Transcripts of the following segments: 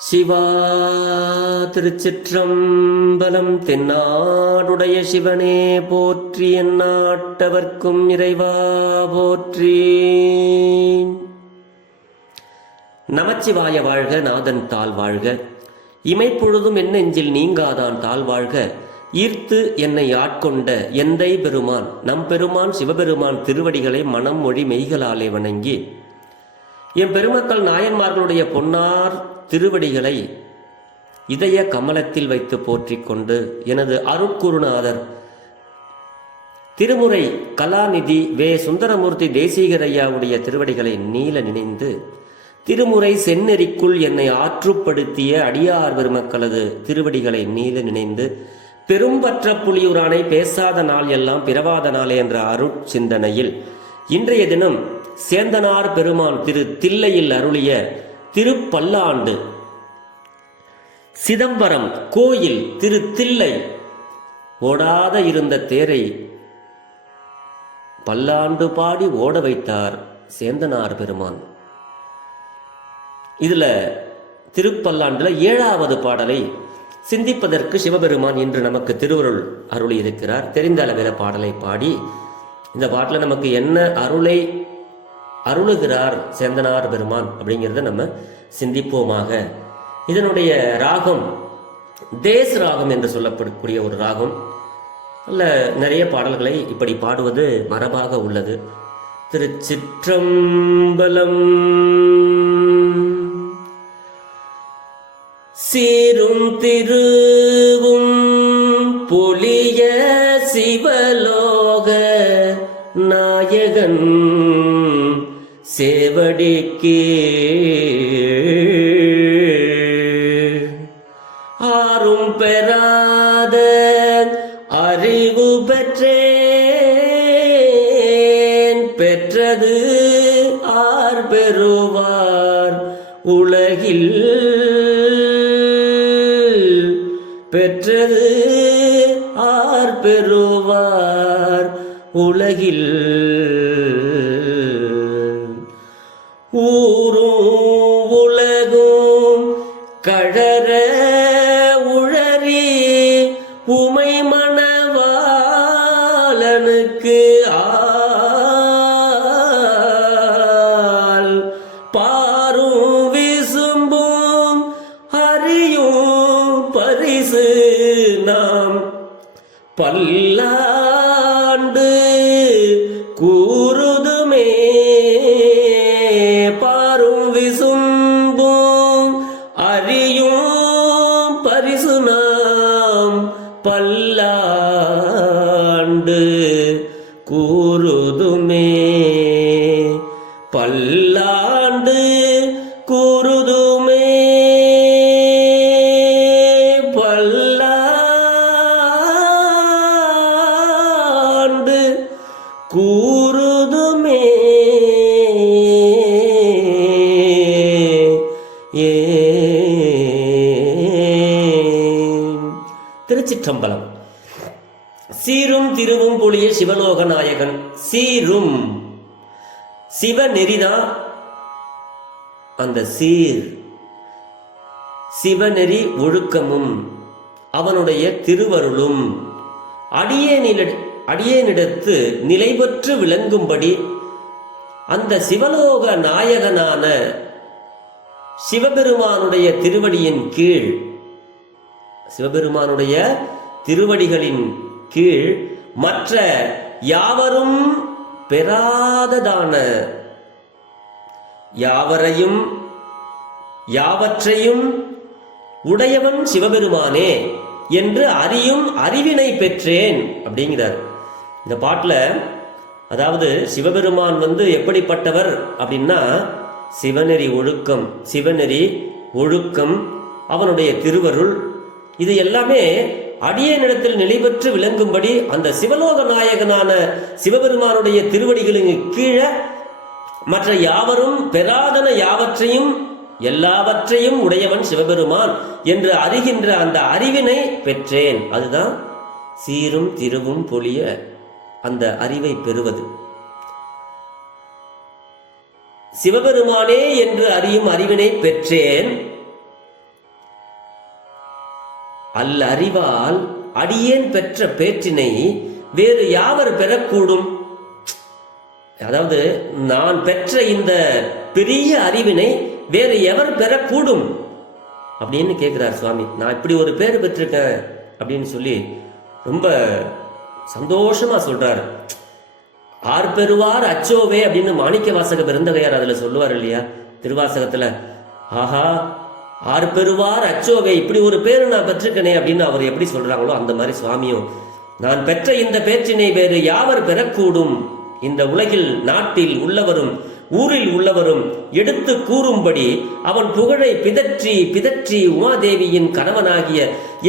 சிவா திருச்சிற்றம்பலம். தென்னாடுடைய சிவனே போற்றி, எந்நாட்டவர்க்கும் இறைவா போற்றி. நமச்சிவாய வாழ்க, நாதன் தாள் வாழ்க. இமைப்பொழுதும் என் நெஞ்சில் நீங்காதான் தாள் வாழ்க. ஈர்த்து என்னை ஆட்கொண்ட எந்தை பெருமான் நம் பெருமான் சிவபெருமான் திருவடிகளை மனம் மொழி மெய்களாலே வணங்கி, என் பெருமக்கள் நாயன்மார்களுடைய பொன்னார் திருவடிகளை இதய கமலத்தில் வைத்து போற்றிக் கொண்டு, எனது அருட்குருநாதர் திருமுறை கலாநிதி வே சுந்தரமூர்த்தி தேசிகரையாவுடைய திருவடிகளை நீல நினைந்து, திருமுறை செந்நெறிக்குள் என்னை ஆற்றுப்படுத்திய அடியார் பெருமக்களது திருவடிகளை நீல நினைந்து, பெரும்பற்ற புலியூரானை பேசாத நாள் எல்லாம் பிறவாத நாளே என்ற அருட்சிந்தனையில் இன்றைய தினம் சேந்தனார் பெருமான் திரு தில்லையில் அருளிய திருப்பல்லாண்டு சிதம்பரம் கோயில் திரு தில்லை ஓடாத இருந்த தேரை பல்லாண்டு பாடி ஓட வைத்தார் சேந்தனார் பெருமான். இதுல திருப்பல்லாண்டுல 7வது பாடலை சிந்திப்பதற்கு சிவபெருமான் இன்று நமக்கு திருவருள் அருளி இருக்கிறார். தெரிந்த அளவில் பாடலை பாடி, இந்த பாட்டில் நமக்கு என்ன அருளை அருளுகிறார் சேந்தனார் பெருமான் அப்படிங்கிறத நம்ம சிந்திப்போமாக. இதனுடைய ராகம் தேஸ் ராகம் என்று சொல்லப்படக்கூடிய ஒரு ராகம். அல்ல, நிறைய பாடல்களை இப்படி பாடுவது மரபாக உள்ளது. திருச்சிற்றம்பலம். சீரும் திருவும் பொலிய சிவலோக நாயகன் சேவடிக்கு ஆறும் பெறாத அறிவு பெற்றேன், பெற்றது ஆர் பெறுவார் உலகில், பெற்றது ஆர் பெறுவார் உலகில். ஊரும் உலகும் கழற உழறி உமை மணவாளனுக்கு ஆள் பாரும் விசும்பும் அறியும் பரிசு நாம் பல்லாண்டு கூறுதுமே. பாரும் விசும்பும் அறியும் பரிசு நாம் பல்லாண்டு கூறுதுமே. பல்லாண்டு கூறுதுமே. பல்லாண்டு கூறுதுமே. திருச்சிற்றம்பலம். சீரும் திருவும் பொழிய சிவலோக நாயகன். சீரும் சிவநெறிதான். அந்த சீர் சிவநெறி ஒழுக்கமும் அவனுடைய திருவருளும் அடியேனிடத்து நிலைபெற்று விளங்கும்படி அந்த சிவலோக நாயகனான சிவபெருமானுடைய திருவடியின் கீழ், சிவபெருமானுடைய திருவடிகளின் கீழ் மற்ற யாவரும் பெறாததான யாவரையும் யாவற்றையும் உடையவன் சிவபெருமானே என்று அறியும் அறிவினை பெற்றேன் அப்படிங்கிறார் இந்த பாட்டுல. அதாவது சிவபெருமான் எப்படிப்பட்டவர் அப்படின்னா, சிவநெறி ஒழுக்கம், சிவநெறி ஒழுக்கம், அவனுடைய திருவருள், இது எல்லாமே அடியேனிடத்தில் நிலைபெற்று விளங்கும்படி அந்த சிவலோக நாயகனான சிவபெருமானுடைய திருவடிகளின் கீழே மற்ற யாவரும் பெறாதன யாவற்றையும் எல்லாவற்றையும் உடையவன் சிவபெருமான் என்று அறிகின்ற அந்த அறிவினை பெற்றேன். அதுதான் சீரும் திருவும் பொழிய அந்த அறிவை பெறுவது. சிவபெருமானே என்று அறியும் அறிவினை பெற்றேன். அறிவால் அடியேன் பெற்ற பேற்றினை வேறு யாவர் பெறக்கூடும்? அதாவது நான் பெற்ற இந்த பெரிய அறிவினை வேறு எவர் பெறக்கூடும் அப்படின்னு கேட்கிறார் சுவாமி. நான் இப்படி ஒரு பேர் பெற்றிருக்கேன் அப்படின்னு சொல்லி ரொம்ப சந்தோஷமா சொல்றாரு. ஆர் பெறுவார் அச்சோவே அப்படின்னு மாணிக்க வாசக பெருந்தகையார் அதுல சொல்லுவார் இல்லையா திருவாசகத்துல. ஆஹா, ஆர் பெறுவார் அச்சோவே, இப்படி ஒரு பேரு நான் பெற்றிருக்கனே அப்படின்னு அவர் எப்படி சொல்றாங்களோ அந்த மாதிரி சுவாமியும் நான் பெற்ற இந்த பேற்றினை வேறு யாவர் பெறக்கூடும்? இந்த உலகில் நாட்டில் உள்ளவரும் ஊரில் உள்ளவரும் எடுத்து கூறும்படி அவன் புகழை பிதற்றி பிதற்றி உமாதேவியின் கணவனாகிய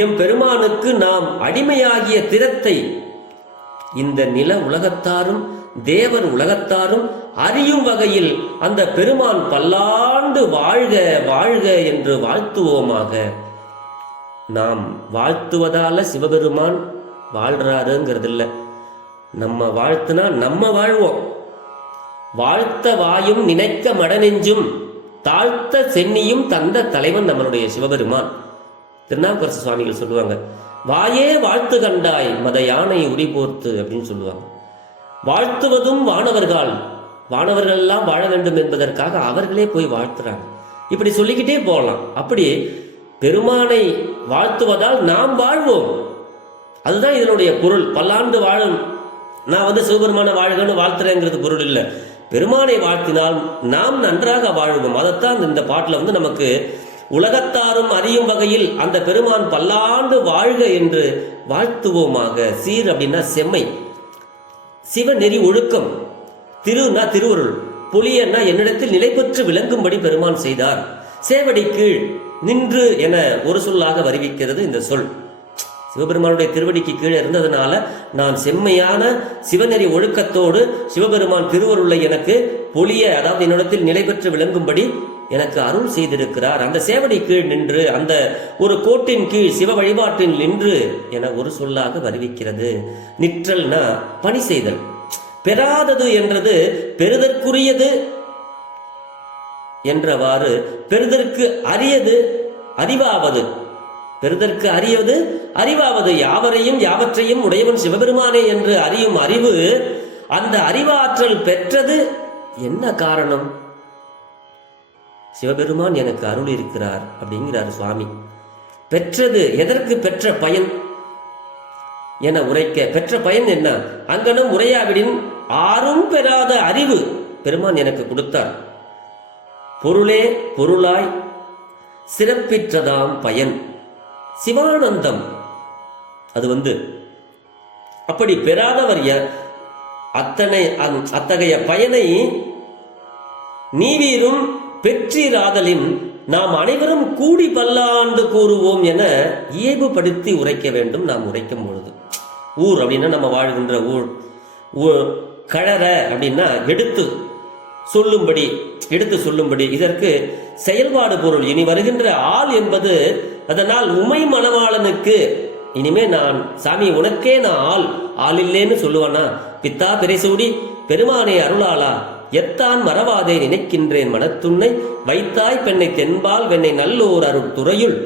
எம் பெருமானுக்கு நாம் அடிமையாகிய திறத்தை இந்த நில உலகத்தாரும் தேவர் உலகத்தாரும் அறியும் வகையில் அந்த பெருமான் பல்லாண்டு வாழ்க வாழ்க என்று வாழ்த்துவோமாக. நாம் வாழ்த்துவதால சிவபெருமான் வாழ்றாருங்கிறது இல்ல, நம்ம வாழ்த்துனா நம்ம வாழ்வோம். வாழ்த்த வாயும் நினைக்க மடநெஞ்சும் தாழ்த்த சென்னியும் தந்த தலைவன் நம்மளுடைய சிவபெருமான். திருநாவுக்கரசு சுவாமிகள் சொல்லுவாங்க, வாயே வாழ்த்து கண்டாய் மத யானை உரி போர்த்து அப்படின்னு சொல்லுவாங்க. வாழ்த்துவதும் வானவர்கள் எல்லாம் வாழ வேண்டும் என்பதற்காக அவர்களே போய் வாழ்த்துறாங்க. இப்படி சொல்லிக்கிட்டே போகலாம். அப்படி பெருமானை வாழ்த்துவதால் நாம் வாழ்வோம். அதுதான் இதனுடைய பொருள். பல்லாண்டு வாழும், நான் சிவபெருமான வாழ்கன்னு வாழ்த்துறேங்கிறது பொருள் இல்லை. பெருமானை வாழ்த்தினால் நாம் நன்றாக வாழ்வோம். அதைத்தான் இந்த பாட்டில் நமக்கு உலகத்தாரும் அறியும் வகையில் அந்த பெருமான் பல்லாண்டு வாழ்க என்று வாழ்த்துவோமாக. சீர் அப்படின்னா செம்மை, சிவநெறி ஒழுக்கம், திருனா திருவருள், புலியன்னா என்னிடத்தில் நிலை பெற்று விளங்கும்படி பெருமான் செய்தார். சேவடி கீழ் நின்று என ஒரு சொல்லாக வருவிக்கிறது இந்த சொல். சிவபெருமானுடைய திருவடிக்கு கீழே இருந்ததுனால நான் செம்மையான சிவநெறி ஒழுக்கத்தோடு சிவபெருமான் திருவருளை எனக்கு பொலிய, அதாவது என்னிடத்தில் நிலை பெற்று விளங்கும்படி எனக்கு அருள் செய்திருக்கிறார். அந்த சேவடி கீழ் நின்று, அந்த ஒரு கோட்டின் கீழ் சிவ வழிபாட்டில் நின்று என ஒரு சொல்லாக வருவிக்கிறது. நிற்றல்னா பணி செய்தல். பெறாதது என்றது பெறுதற்குரியது என்றவாறு பெறுதற்கு அரியது அறிவாவது, பெறுதற்கு அறிவது அறிவாவது, யாவரையும் யாவற்றையும் உடையவன் சிவபெருமானே என்று அறியும் அறிவு. அந்த அறிவாற்றல் பெற்றது என்ன காரணம்? சிவபெருமான் எனக்கு அருள் இருக்கிறார் அப்படிங்கிறார் சுவாமி. பெற்றது எதற்கு? பெற்ற பயன் என உரைக்க. பெற்ற பயன் என்ன? அங்கனம் உரையாவிடின் ஆறும் பெறாத அறிவு பெருமான் எனக்கு கொடுத்தார். பொருளே பொருளாய் சிறப்பிற்றதாம் பயன் சிவானந்தம். அது அப்படி பெறாதவர் அத்தகைய பயனை நீவீரும் பெற்றீராதலின் நாம் அனைவரும் கூடி பல்லாண்டு கூறுவோம் என இயல்புபடுத்தி உரைக்க வேண்டும். நாம் உரைக்கும் பொழுது ஊர் அப்படின்னா நம்ம வாழ்கின்ற ஊர், கழற அப்படின்னா எடுத்து சொல்லும்படி, இதற்கு செயல்பாடு பொருள். இனி வருகின்ற ஆள் என்பது, அதனால் உமை மணவாளனுக்கு இனிமே நான் சாமி உனக்கே நான் ஆள் இல்லேன்னு சொல்லுவானா? பித்தா பிறைசூடி பெருமானே அருளாளா எத்தான் மறவாதே நினைக்கின்றேன் மனத்துன்னை வைத்தாய் பெண்ணை தென்பால் வெண்ணை நல்லோர் அருள் துறையுள்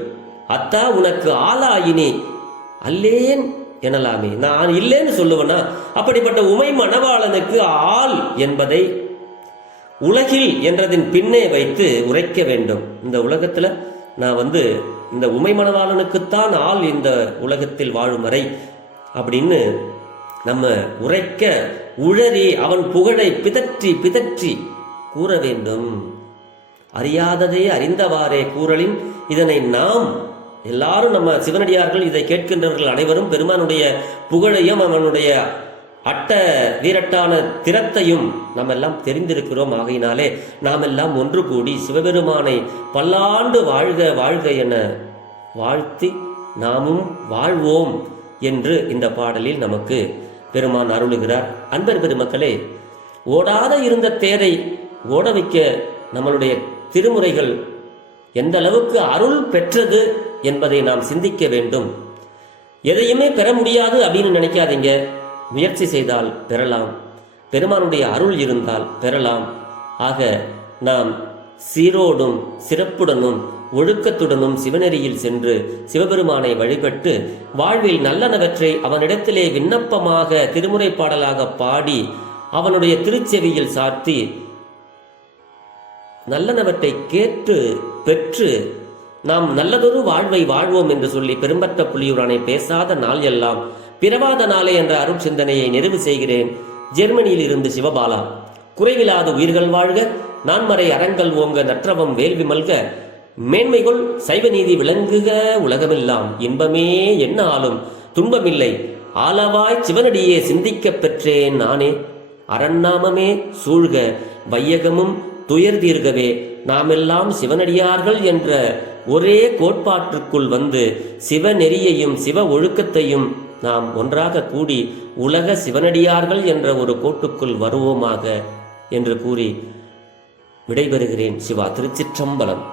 அத்தா உனக்கு ஆளாயினி அல்லேன் எனலாமே. நான் இல்லேன்னு சொல்லுவனா? அப்படிப்பட்ட உமை மணவாளனுக்கு ஆள் என்பதை உலகில் என்றதின் பின்னே வைத்து உரைக்க வேண்டும். இந்த உலகத்துல நான் இந்த உமை மணவாளனுக்குத்தான் ஆள் இந்த உலகத்தில் வாழும் வரை அப்படின்னு நம்ம உரைக்க உழறி அவன் புகழை பிதற்றி பிதற்றி கூற வேண்டும். அறியாததே அறிந்தவாறே கூறலின் இதனை நாம் எல்லாரும், நம்ம சிவனடியார்கள், இதை கேட்கின்றவர்கள் அனைவரும் பெருமானுடைய புகழையும் அவனுடைய அட்ட வீரட்டான திறத்தையும் நாம் எல்லாம் தெரிந்திருக்கிறோம். ஆகையினாலே நாம் எல்லாம் ஒன்று கூடி சிவபெருமானை பல்லாண்டு வாழ்க வாழ்க என வாழ்த்தி நாமும் வாழ்வோம் என்று இந்த பாடலில் நமக்கு பெருமான் அருளுகிறார். அன்பர் பெருமக்களே, ஓடாத இருந்த தேரை ஓட வைக்க நம்மளுடைய திருமுறைகள் எந்த அளவுக்கு அருள் பெற்றது என்பதை நாம் சிந்திக்க வேண்டும். எதையுமே பெற முடியாது அப்படின்னு நினைக்காதீங்க. முயற்சி செய்தால் பெறலாம். பெருமானுடைய அருள் இருந்தால் பெறலாம். ஆக நாம் சீரோடும் சிறப்புடனும் ஒழுக்கத்துடனும் சிவநெறியில் சென்று சிவபெருமானை வழிபட்டு வாழ்வில் நல்லனவற்றை அவனிடத்திலே விண்ணப்பமாக திருமுறை பாடலாக பாடி அவனுடைய திருச்செவியில் சாத்தி நல்லனவற்றை கேட்டு பெற்று நாம் நல்லதொரு வாழ்வை வாழ்வோம் என்று சொல்லி பெரும்பற்ற புலியூரானை பேசாத நாள் எல்லாம் பிறவாத நாளே என்ற அருட்சிந்தனையை நிறைவு செய்கிறேன். ஜெர்மனியில் இருந்து சிவபாலா. குறைவிலாத உயிர்கள் வாழ்க, நான்மறை அறங்கள் ஓங்க, நற்றவம் வேள்வி மல்க, மேன்மைகள் சைவ நீதி விளங்குக, உலகமெல்லாம் இன்பமே என்ன ஆளும் துன்பமில்லை, ஆலவாய் சிவனடியே சிந்திக்க பெற்றேன் நானே, அரண்நாமமே சூழ்க, வையகமும் துயர் தீர்கவே, நாமெல்லாம் சிவனடியார்கள் என்ற ஒரே கோட்பாட்டிற்குள் வந்து சிவநெறியையும் சிவ ஒழுக்கத்தையும் நாம் ஒன்றாக கூடி உலக சிவனடியார்கள் என்ற ஒரு கோட்டுக்குள் வருவோமாக என்று கூறி விடைபெறுகிறேன். சிவா. திருச்சிற்றம்பலம்.